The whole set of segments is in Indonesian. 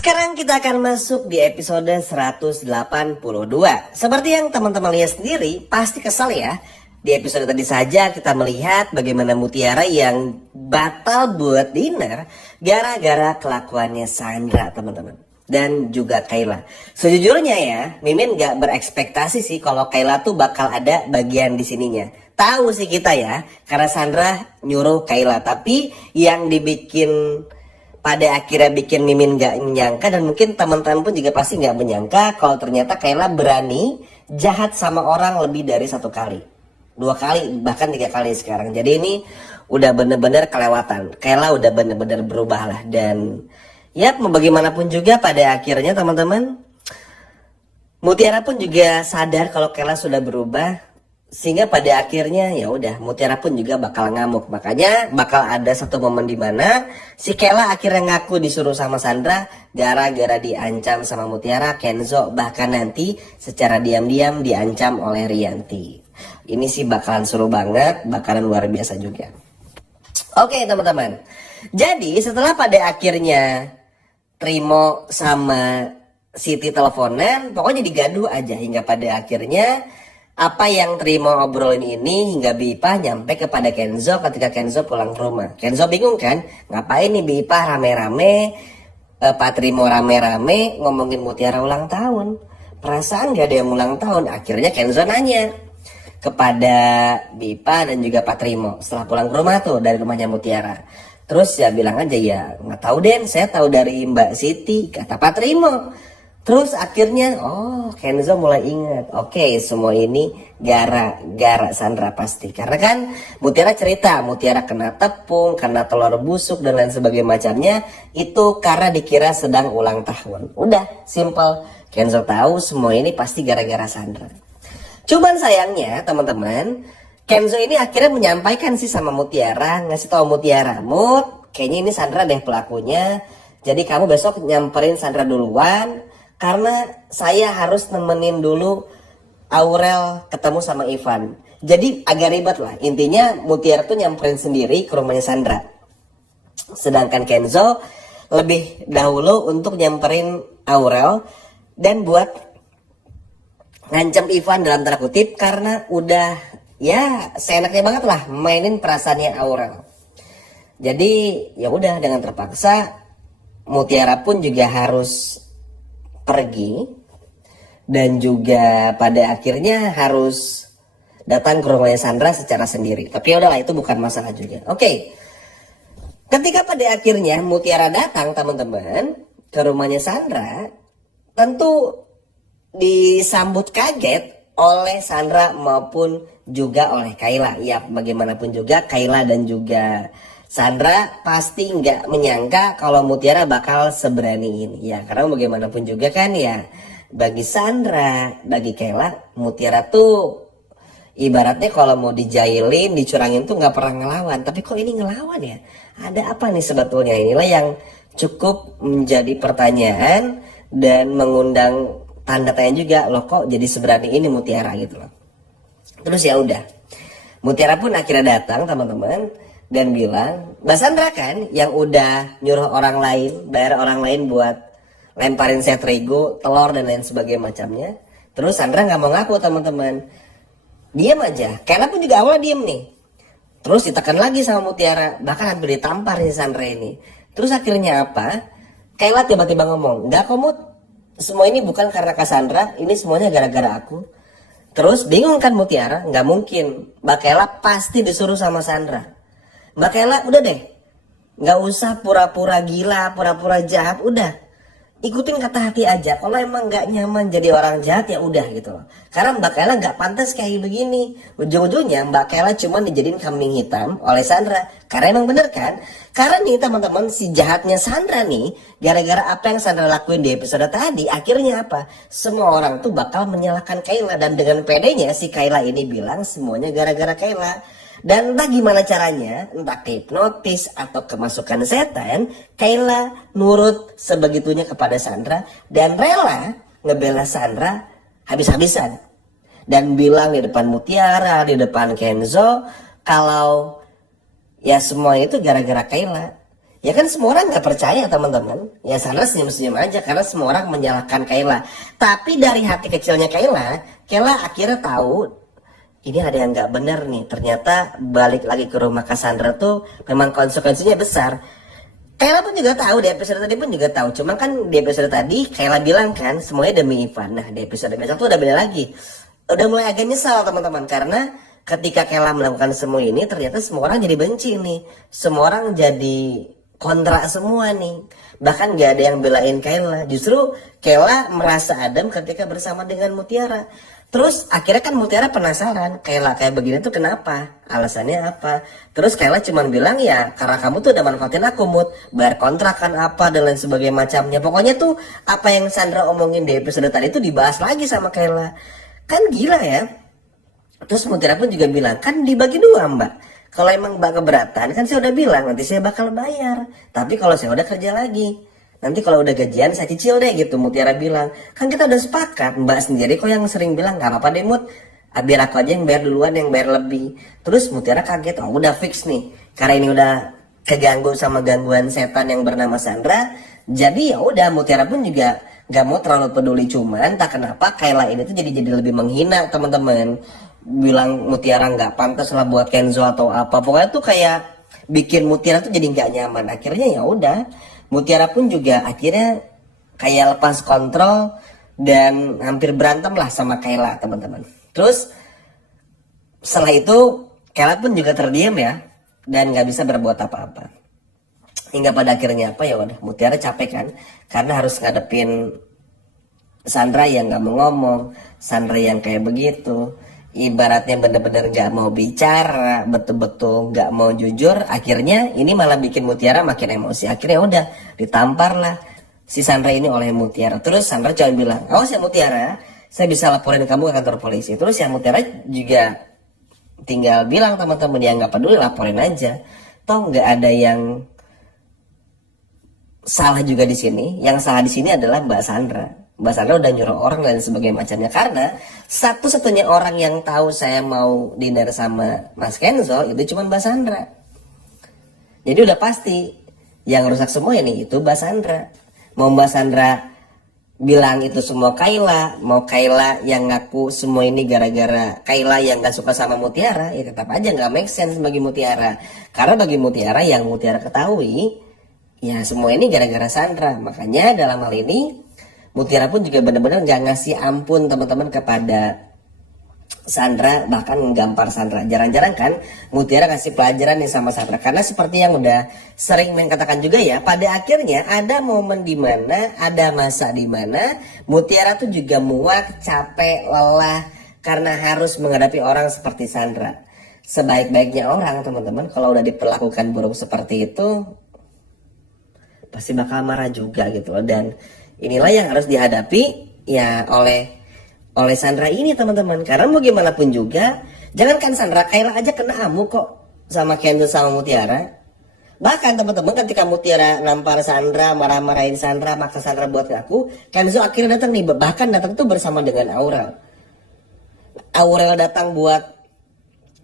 Sekarang kita akan masuk di episode 182. Seperti yang teman-teman lihat sendiri, pasti kesal ya. Di episode tadi saja kita melihat bagaimana Mutiara yang batal buat dinner gara-gara kelakuannya Sandra, teman-teman. Dan juga Kayla. Sejujurnya ya, Mimin gak berekspektasi sih kalau Kayla tuh bakal ada bagian di sininya. Tahu sih kita ya, karena Sandra nyuruh Kayla. Tapi yang dibikin pada akhirnya bikin Mimin gak menyangka, dan mungkin teman-teman pun juga pasti gak menyangka kalau ternyata Kayla berani jahat sama orang lebih dari 1 kali, 2 kali, bahkan 3 kali sekarang. Jadi ini udah bener-bener kelewatan. Kayla udah bener-bener berubah lah. Dan ya mau bagaimanapun juga pada akhirnya teman-teman, Mutiara pun juga sadar kalau Kayla sudah berubah. Sehingga pada akhirnya ya udah Mutiara pun juga bakal ngamuk. Makanya bakal ada satu momen di mana si Kayla akhirnya ngaku disuruh sama Sandra gara-gara diancam sama Mutiara, Kenzo, bahkan nanti secara diam-diam diancam oleh Rianti. Ini sih bakalan seru banget, bakalan luar biasa juga. Oke teman-teman. Jadi setelah pada akhirnya Trimo sama Siti teleponan, pokoknya digaduh aja hingga pada akhirnya apa yang Trimo obrolin ini hingga Bipa nyampe kepada Kenzo ketika Kenzo pulang ke rumah. Kenzo bingung kan, ngapain nih Bipa rame-rame, Pak Trimo rame-rame ngomongin Mutiara ulang tahun. Perasaan gak ada yang ulang tahun. Akhirnya Kenzo nanya kepada Bipa dan juga Pak Trimo setelah pulang ke rumah tuh dari rumahnya Mutiara. Terus ya bilang aja ya nggak tahu Den, saya tahu dari Mbak Siti, kata Pak Trimo. Terus akhirnya Kenzo mulai ingat, oke, semua ini gara-gara Sandra pasti. Karena kan Mutiara cerita, Mutiara kena tepung, kena telur busuk dan lain sebagainya macamnya, itu karena dikira sedang ulang tahun. Udah, simple. Kenzo tahu semua ini pasti gara-gara Sandra. Cuman sayangnya teman-teman, Kenzo ini akhirnya menyampaikan sih sama Mutiara, ngasih tahu Mutiara, Mut, kayaknya ini Sandra deh pelakunya. Jadi kamu besok nyamperin Sandra duluan, karena saya harus nemenin dulu Aurel ketemu sama Ivan. Jadi agak ribet lah. Intinya Mutiara tuh nyamperin sendiri ke rumahnya Sandra. Sedangkan Kenzo lebih dahulu untuk nyamperin Aurel dan buat ngancam Ivan dalam tanda kutip, karena udah ya seenaknya banget lah mainin perasaannya Aurel. Jadi ya udah dengan terpaksa Mutiara pun juga harus pergi dan juga pada akhirnya harus datang ke rumahnya Sandra secara sendiri. Tapi udahlah, itu bukan masalah juga. Oke. Ketika pada akhirnya Mutiara datang teman-teman ke rumahnya Sandra, tentu disambut kaget oleh Sandra maupun juga oleh Kayla. Ya bagaimanapun juga Kayla dan juga Sandra pasti nggak menyangka kalau Mutiara bakal seberani ini. Ya karena bagaimanapun juga kan ya, bagi Sandra, bagi Kayla, Mutiara tuh ibaratnya kalau mau dijailin, dicurangin tuh nggak pernah ngelawan. Tapi kok ini ngelawan ya? Ada apa nih sebetulnya? Inilah yang cukup menjadi pertanyaan dan mengundang tanda tanya juga. Loh kok jadi seberani ini Mutiara gitu loh. Terus ya udah, Mutiara pun akhirnya datang teman-teman dan bilang, Mbak Sandra kan yang udah nyuruh orang lain, bayar orang lain buat lemparin set terigu, telur dan lain sebagainya macamnya. Terus Sandra nggak mau ngaku teman-teman, diam aja. Kayla pun juga awalnya diem nih. Terus ditekan lagi sama Mutiara, bahkan hampir ditampar si Sandra ini. Terus akhirnya apa? Kayla tiba-tiba ngomong, nggak komut, semua ini bukan karena Cassandra, ini semuanya gara-gara aku. Terus bingung kan Mutiara, nggak mungkin, Mbak Kayla pasti disuruh sama Sandra. Mbak Kayla udah deh, nggak usah pura-pura gila, pura-pura jahat, udah ikutin kata hati aja. Kalau emang nggak nyaman jadi orang jahat ya udah gitu loh. Karena Mbak Kayla nggak pantas kayak begini. Ujung-ujungnya Mbak Kayla cuma dijadiin kambing hitam oleh Sandra. Karena emang bener kan? Karena nih teman-teman, si jahatnya Sandra nih, gara-gara apa yang Sandra lakuin di episode tadi, akhirnya apa? Semua orang tuh bakal menyalahkan Kayla, dan dengan pedenya si Kayla ini bilang semuanya gara-gara Kayla. Dan entah gimana caranya, entah hipnotis atau kemasukan setan, Kayla nurut sebegitunya kepada Sandra dan rela ngebela Sandra habis-habisan. Dan bilang di depan Mutiara, di depan Kenzo, kalau ya semua itu gara-gara Kayla. Ya kan semua orang nggak percaya teman-teman. Ya Sandra senyum-senyum aja karena semua orang menyalahkan Kayla. Tapi dari hati kecilnya Kayla akhirnya tahu ini ada yang nggak bener nih. Ternyata balik lagi ke rumah Cassandra tuh memang konsekuensinya besar. Kayla pun juga tahu, di episode tadi pun juga tahu. Cuma kan di episode tadi Kayla bilang kan semuanya demi Ivan. Nah di episode besok tuh udah beda lagi. Udah mulai agak nyesal teman-teman karena ketika Kayla melakukan semua ini ternyata semua orang jadi benci nih. Semua orang jadi kontra semua nih. Bahkan gak ada yang belain Kayla. Justru Kayla merasa adem ketika bersama dengan Mutiara. Terus akhirnya kan Mutiara penasaran, Kayla kayak begini tuh kenapa? Alasannya apa? Terus Kayla cuma bilang ya karena kamu tuh udah manfaatin aku Mut, bayar kontrakan apa dan lain sebagainya macamnya. Pokoknya tuh apa yang Sandra omongin di episode tadi tuh dibahas lagi sama Kayla. Kan gila ya. Terus Mutiara pun juga bilang kan dibagi dua Mbak. Kalau emang Mbak keberatan kan saya udah bilang nanti saya bakal bayar. Tapi kalau saya udah kerja lagi, nanti kalau udah gajian saya cicil deh gitu. Mutiara bilang kan kita udah sepakat. Mbak sendiri kok yang sering bilang gak apa-apa deh Mut, biar aku aja yang bayar duluan, yang bayar lebih. Terus Mutiara kaget, oh udah fix nih karena ini udah keganggu sama gangguan setan yang bernama Sandra. Jadi ya udah Mutiara pun juga gak mau terlalu peduli. Cuman tak kenapa Kayla ini tuh jadi lebih menghina teman-teman. Bilang Mutiara nggak pantas lah buat Kenzo atau apa. Pokoknya tuh kayak bikin Mutiara tuh jadi nggak nyaman. Akhirnya ya udah Mutiara pun juga akhirnya kayak lepas kontrol dan hampir berantem lah sama Kayla teman-teman. Terus setelah itu Kayla pun juga terdiam ya dan nggak bisa berbuat apa-apa. Hingga pada akhirnya apa ya udah Mutiara capek kan karena harus ngadepin Sandra yang nggak mau ngomong, Sandra yang kayak begitu. Ibaratnya bener-bener gak mau bicara, betul-betul gak mau jujur. Akhirnya ini malah bikin Mutiara makin emosi. Akhirnya udah ditampar lah si Sandra ini oleh Mutiara. Terus Sandra cuma bilang, oh ya Mutiara, saya bisa laporin kamu ke kantor polisi. Terus ya Mutiara juga tinggal bilang teman-teman yang gak peduli laporin aja. Toh gak ada yang salah juga di sini. Yang salah di sini adalah Mbak Sandra. Mbak Sandra udah nyuruh orang dan sebagainya macamnya. Karena satu-satunya orang yang tahu saya mau dinner sama Mas Kenzo itu cuma Mbak Sandra. Jadi udah pasti yang rusak semua ini itu Mbak Sandra. Mau Mbak Sandra bilang itu semua Kayla, mau Kayla yang ngaku semua ini gara-gara Kayla yang gak suka sama Mutiara, ya tetap aja gak make sense bagi Mutiara. Karena bagi Mutiara yang Mutiara ketahui, ya semua ini gara-gara Sandra. Makanya dalam hal ini Mutiara pun juga benar-benar gak ngasih ampun teman-teman kepada Sandra, bahkan menggampar Sandra. Jarang-jarang kan Mutiara kasih pelajaran nih sama Sandra. Karena seperti yang udah sering main katakan juga ya, pada akhirnya ada momen dimana, ada masa dimana Mutiara tuh juga muak, capek, lelah karena harus menghadapi orang seperti Sandra. Sebaik-baiknya orang teman-teman kalau udah diperlakukan buruk seperti itu pasti bakal marah juga gitu loh. Dan inilah yang harus dihadapi ya oleh Sandra ini teman-teman. Karena mau gimana pun juga, jangankan Sandra, Kayla aja kena amuk kok sama Kenzo sama Mutiara. Bahkan teman-teman ketika Mutiara nampar Sandra, marah-marahin Sandra, maksa Sandra buat ngaku, Kenzo akhirnya datang nih. Bahkan datang tuh bersama dengan Aurel. Aurel datang buat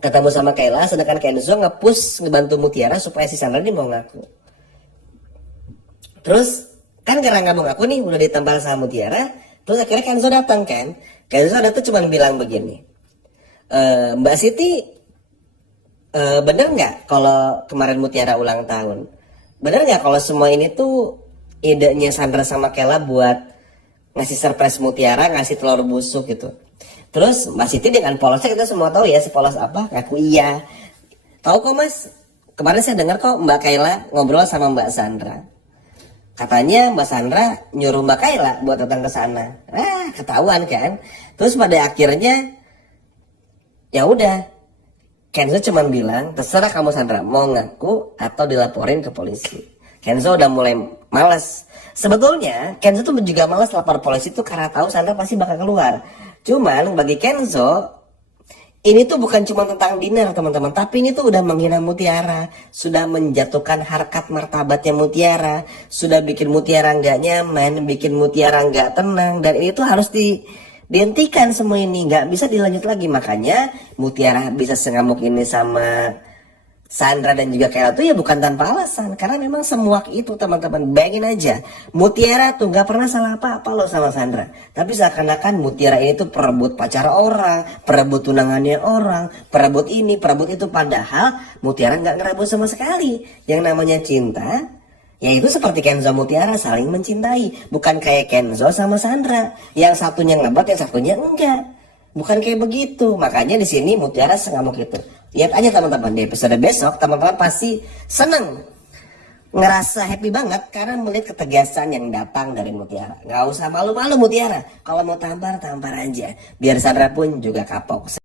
ketemu sama Kayla, sedangkan Kenzo nge-push ngebantu Mutiara supaya si Sandra ini mau ngaku. Terus kan karena nggak mau ngaku nih udah ditampar sama Mutiara, terus akhirnya Kenzo datang kan. Kenzo datang cuma bilang begini, Mbak Siti bener nggak kalau kemarin Mutiara ulang tahun? Bener nggak kalau semua ini tuh idenya Sandra sama Kayla buat ngasih surprise Mutiara, ngasih telur busuk gitu? Terus Mbak Siti dengan polosnya kita semua tahu ya sepolos apa, ngaku iya. Tahu kok Mas, kemarin saya dengar kok Mbak Kayla ngobrol sama Mbak Sandra. Katanya Mbak Sandra nyuruh Mbak Kayla buat datang ke sana. Ketahuan kan. Terus pada akhirnya ya udah Kenzo cuma bilang terserah kamu Sandra mau ngaku atau dilaporin ke polisi. Kenzo udah mulai malas. Sebetulnya Kenzo tuh juga malas lapor polisi tuh karena tahu Sandra pasti bakal keluar. Cuman bagi Kenzo ini tuh bukan cuma tentang dinner teman-teman, tapi ini tuh udah menghina Mutiara, sudah menjatuhkan harkat martabatnya Mutiara, sudah bikin Mutiara nggak nyaman, bikin Mutiara nggak tenang, dan ini tuh harus dihentikan semua ini, nggak bisa dilanjut lagi. Makanya Mutiara bisa sengamuk ini sama Sandra dan juga Kayla tuh ya bukan tanpa alasan, karena memang semuak itu teman-teman. Bayangin aja, Mutiara tuh gak pernah salah apa-apa loh sama Sandra, tapi seakan-akan Mutiara ini tuh perebut pacar orang, perebut tunangannya orang, perebut ini, perebut itu. Padahal Mutiara gak ngerebut sama sekali. Yang namanya cinta, ya itu seperti Kenzo Mutiara saling mencintai, bukan kayak Kenzo sama Sandra, yang satunya ngebat, yang satunya enggak. Bukan kayak begitu. Makanya di sini Mutiara sengamuk itu. Lihat aja teman-teman, di episode besok teman-teman pasti seneng, ngerasa happy banget karena melihat ketegasan yang datang dari Mutiara. Nggak usah malu-malu Mutiara, kalau mau tampar, tampar aja, biar Sandra pun juga kapok.